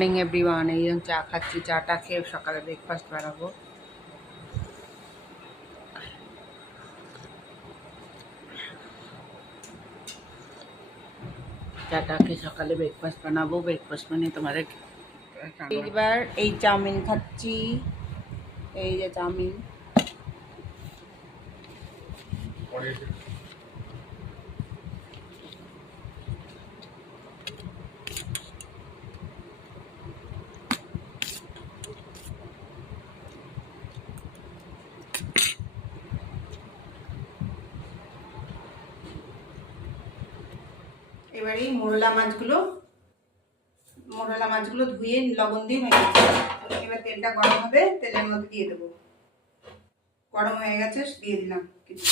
Morning everyone এই জন্য চা খাচ্ছি। চাটা খেয়ে সকালে ব্রেকফাস্ট বানাবো। সকালে ব্রেকফাস্ট বানাবো। ব্রেকফাস্ট তোমাদের এইবার এই চাউমিন খাচ্ছি। এই যে চাউমিন। এই মোরলা মাছগুলো মোরলা মাছগুলো ধুয়ে লবণ দিয়ে ভেঙে এবার তেলটা গরম হবে, তেলের মধ্যে দিয়ে দেবো। গরম হয়ে গেছে, দিয়ে দিলাম কিছু।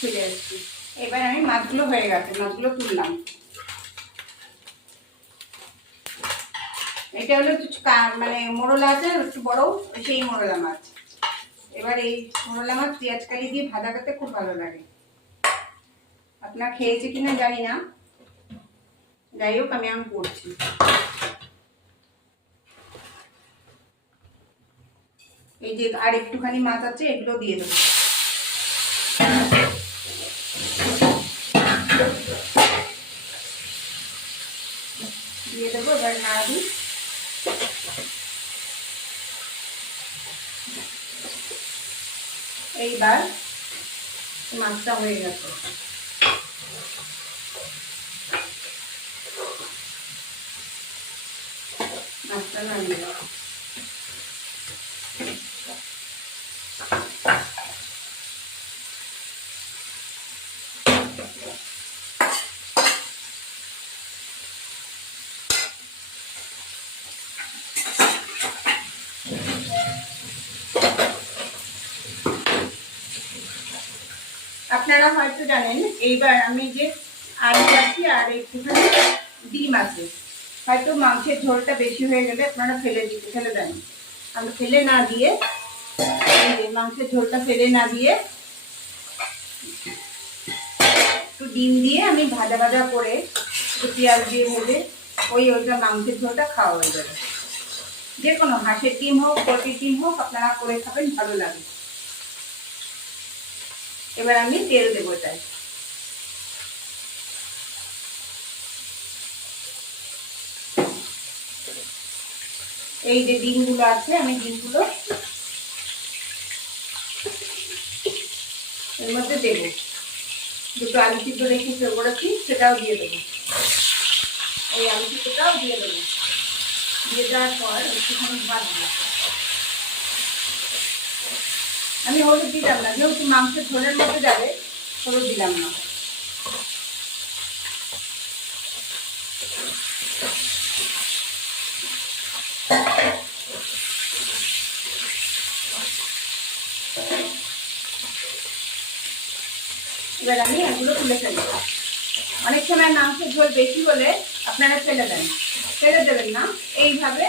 ফিরে আসছি এবার আমি মাছগুলো হয়ে গেছে, মাছগুলো তুললাম। এটা হলো মানে মোরলা আছে একটু বড়, সেই মোরলা মাছ। এবার এই মোরলা মাছ পেঁয়াজ কালি দিয়ে ভাজা করতে খুব ভালো লাগে। আপনার খেয়েছে কিনা জানি না। যাই হোক, আমি আমি করছি। এই যে আর একটুখানি মাছ আছে, এগুলো দিয়ে দেবো। নাড়াবি। এইবার মাছটা হয়ে গেছে। মাছটা নামিয়ে দেবো আপনারা হয়তো জানেন, এইবার আমি যে আলু আছি আর একটুখানি ডিম আছে। হয়তো মাংসের ঝোলটা বেশি হয়ে গেলে আপনারা ফেলে দিতে ফেলে দেন। আমি ফেলে না দিয়ে মাংসের ঝোলটা ফেলে না দিয়ে একটু ডিম দিয়ে আমি ভাজা ভাজা করে পেঁয়াজ দিয়ে ভেজে ওই ওইটা মাংসের ঝোলটা খাওয়া হয়ে যাবে। যে কোনো হাঁসের ডিম হোক, পোলট্রির ডিম হোক, আপনারা করে খাবেন, ভালো লাগে। এবার আমি তেল দেবো এটায়। এই যে ডিমগুলো আছে, আমি ডিমগুলো এর মধ্যে দেবো। দুটো আলু সিদ্ধ রেখে করেছি, সেটাও দিয়ে দেবো। এই আলু সিদ্ধটাও দিয়ে দেবো। দিয়ে দেওয়ার পর একটুখানি ভাজবো। আমি হলুদ দিলাম না, যেহেতু মাংসের ঝোলের মধ্যে যাবে, হলুদ দিলাম না। এবার আমি এগুলো তুলে ফেলব। অনেক সময় মাংসের ঝোল বেশি হলে আপনারা ফেলে দেন। ফেলে দেবেন না, এইভাবে,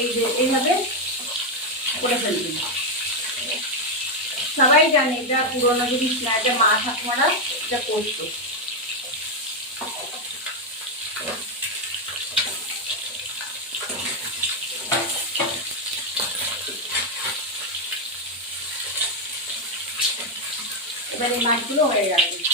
এই এইভাবে করে ফেলবেন। সবাই জানে এটা পুরোনো জিনিস না, এটা মা ঠাকুমারা এটা করতো। এবার মাছগুলো হয়ে যাবে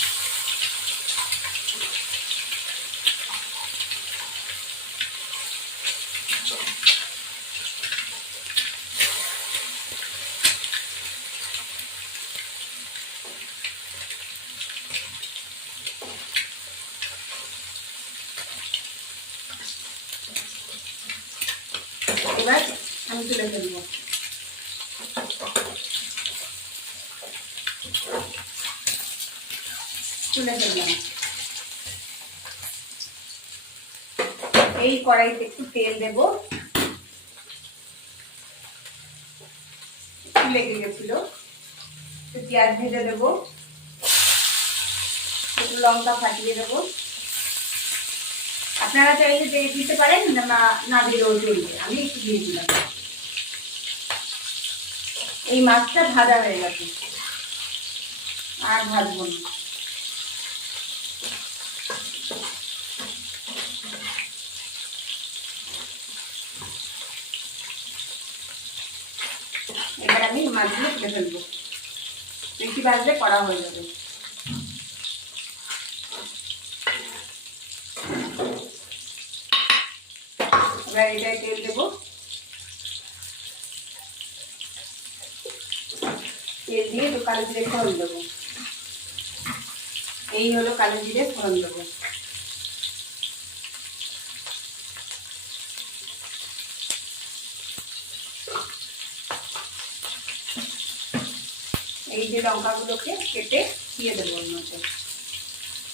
এবার আমি তুলে ফেলব। তুলে ফেললাম এই কড়াইতে একটু তেল দেব। লেগে গেছিল। পেঁয়াজ ভেজে দেবো। একটু লঙ্কা ফাটিয়ে দেবো। আপনারা চাইলে দিতে পারেন না দিলেও চলবে আমি একটু দিয়ে দিলাম। এই মাছটা ভাজা হয়ে গেছে। আর ভাজবো না। এবার আমি মাছগুলো তুলে ফেলব। বেশি ভাজলে করা হয়ে যাবে। এবার এটায় তেল দেবো। তেল দিয়ে একটু কালো জিরে ফোড়ন দেবো। এই হলো কালো জিরে ফোড়ন দেবো। এই যে লঙ্কাগুলোকে কেটে দিয়ে দেবো মধ্যে।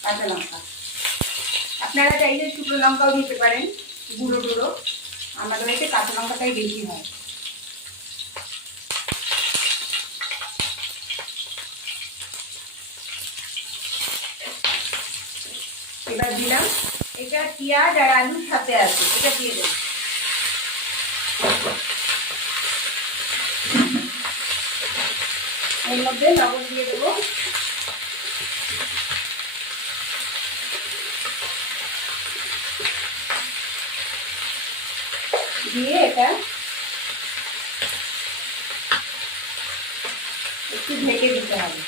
কাঁচা লঙ্কা। আপনারা চাইলে শুকনো লঙ্কাও দিতে পারেন। গুঁড়ো টুড়ো আমাদের বাড়িতে কাঁচা লঙ্কাটাই বেশি হয়। এবার দিলাম। এটা পেঁয়াজ আর আলুর সাথে আছে, এটা দিয়ে দেবো। এর মধ্যে লবণ দিয়ে দেবো। দিয়ে এটা একটু ঢেকে দিতে হবে।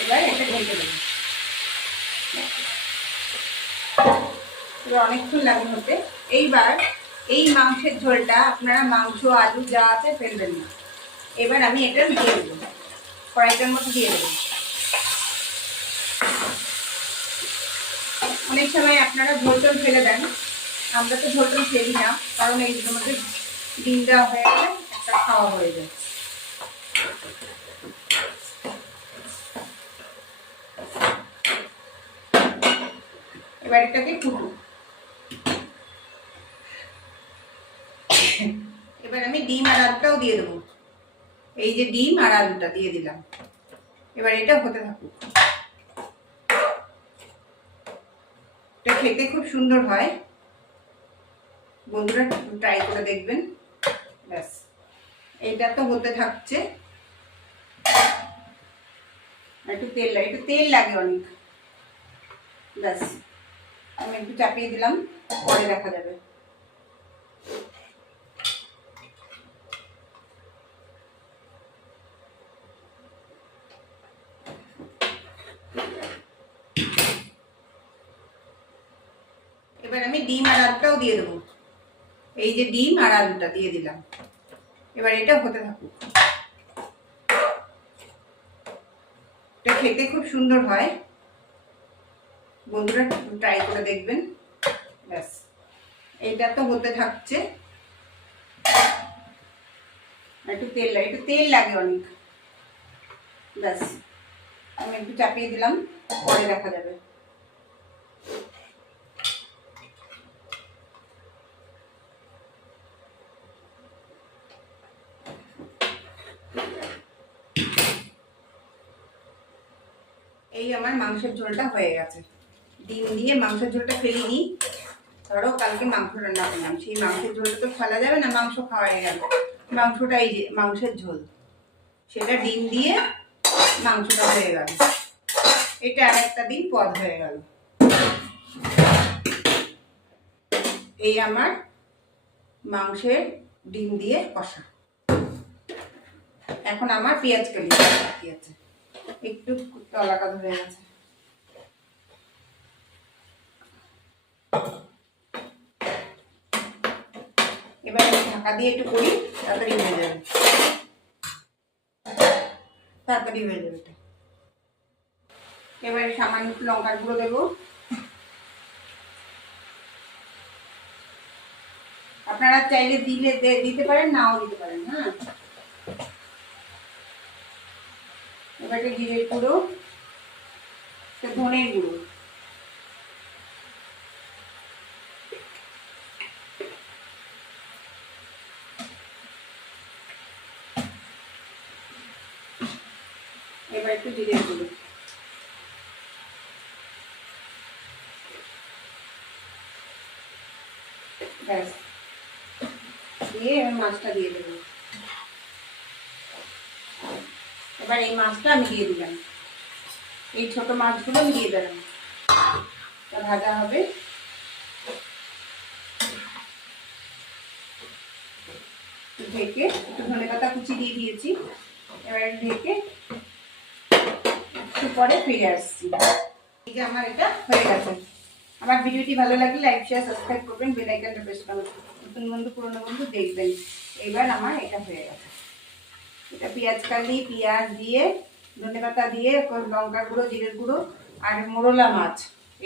এবার এটা ঢেকে দেবো। এবার অনেকক্ষণ লাগবে হতে এইবার এই মাংসের ঝোলটা আপনারা মাংস, আলু যা আছে ফেলবেন না। এবার আমি এটা দিয়ে দেবো। কড়াইটার মতো দিয়ে দেবো। অনেক সময় আপনারা ঝোল টোল ফেলে দেন। আমরা তো ঝোল টোল ফেলি না, কারণ এই মধ্যে ডিম দেওয়া হয়ে গেলে একটা খাওয়া হয়ে যায়। এবার এটাকে ফুটু। এবার আমি ডিম আর আলুটাও দিয়ে দেবো। এই যে ডিম আর আলুটা দিয়ে দিলাম। এবার এটা হতে থাকুক। এটা খেতে খুব সুন্দর হয়। বন্ধুরা ট্রাই করে দেখবেন। ব্যাস এইটা তো হতে থাকছে। একটু তেল লাগে, একটু তেল লাগে অনেক। ব্যাস, আমি একটু চাপিয়ে দিলাম, পরে দেখা যাবে এবার আমি ডিম আর আলুটাও দিয়ে দেবো। এই যে ডিম আর আলুটা দিয়ে দিলাম। এবার এটা হতে থাকুক। এটা খেতে খুব সুন্দর হয়। বন্ধুরা ট্রাই করে দেখবেন। ব্যাস। এইটা তো হতে থাকছে। একটু তেল লাগে, একটু তেল লাগে অনেক। ব্যাস। আমি একটু চাপিয়ে দিলাম, পরে দেখা যাবে। এই আমার মাংসের ঝোলটা হয়ে গেছে। ডিম দিয়ে মাংসের ঝোলটা ফেলিনি। ধরো কালকে মাংস রান্না করলাম। সেই মাংসের ঝোলটা তো ফেলা যাবে না, মাংস খাওয়া হয়ে গেল মাংসটা এই যে, মাংসের ঝোল। সেটা ডিম দিয়ে মাংসটা হয়ে গেল। এটা আর একটা দিন পদ হয়ে গেল। এই আমার মাংসের ডিম দিয়ে কষা। এখন আমার পেঁয়াজ কালি বাকি আছে। একটু তলাটা ধরে গেছে। এবার ঢাকা দিয়ে একটু করি, তাড়াতাড়ি হয়ে যাবে। তাড়াতাড়ি হয়ে যাবে এবারে সামান্য একটু লঙ্কার গুঁড়ো দেবো। আপনারা চাইলে দিলে দিতে পারেন, নাও দিতে পারেন হ্যাঁ? এবারে জিরের গুঁড়ো ধনের গুঁড়ো। এবার একটু জিরে গুঁড়ো। ব্যাস। দিয়ে এবার মাছটা দিয়ে দেবো। এবার এই মাছটা আমি দিয়ে দিলাম। এই ছোট মাছগুলো আমি দিয়ে দিলাম। ভাজা হবে। ঢেকে একটু ধনে পাতা কুচি দিয়ে দিয়েছি। এবার ঢেকে একটু পরে ফিরে আসছি। আমার এটা হয়ে গেছে। আমার ভিডিওটি ভালো লাগলে লাইক শেয়ার সাবস্ক্রাইব করবেন। বেল আইকনটা প্রেস করবেন। নতুন বন্ধু, পুরনো বন্ধু দেখবেন। এবার আমার এটা হয়ে গেছে। এটা পেঁয়াজ কালি পেঁয়াজ দিয়ে, ধনে পাতা দিয়ে লঙ্কার গুঁড়ো, জিরের গুঁড়ো আর মোরলা মাছ,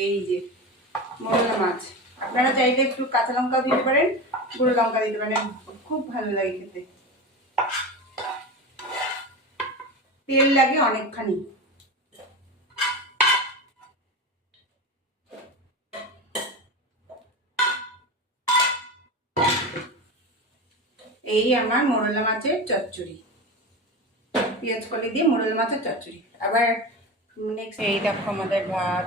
এই যে মোরলা মাছ। আপনারা চাইলে একটু কাঁচা লঙ্কা দিতে পারেন, গুঁড়ো লঙ্কা দিতে পারেন, খুব ভালো লাগে খেতে। তেল লাগে অনেকখানি। এই আমার মোরলা মাছের চচ্চড়ি। পেঁয়াজ কলি দিয়ে মোরলা মাছের চচ্চড়ি। আবার নেক্সট এই দেখো আমাদের ভাত।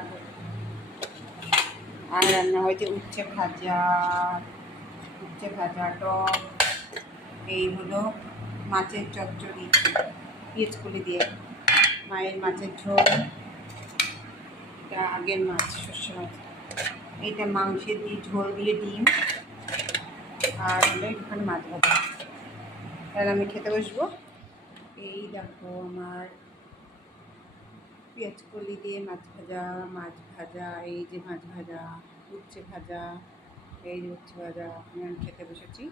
আর রান্না হয়েছে উচ্ছে ভাজা উচ্ছে ভাজা টক। এই হলো মাছের চচ্চড়ি, পেঁয়াজ কলি দিয়ে। মায়ের মাছের ঝোল। এটা আগের মাছ, শস্য মাছ। এইটা মাংসের দিয়ে ঝোল দিয়ে ডিম। আর হলো এখানে মাছ ভাজা। তাহলে আমি খেতে বসবো। এই দেখো আমার পেঁয়াজ কলি দিয়ে মাছ ভাজা মাছ ভাজা, এই যে মাছ ভাজা, উচ্ছে ভাজা, এই যে উচ্ছে ভাজা, আমি খেতে বসেছি।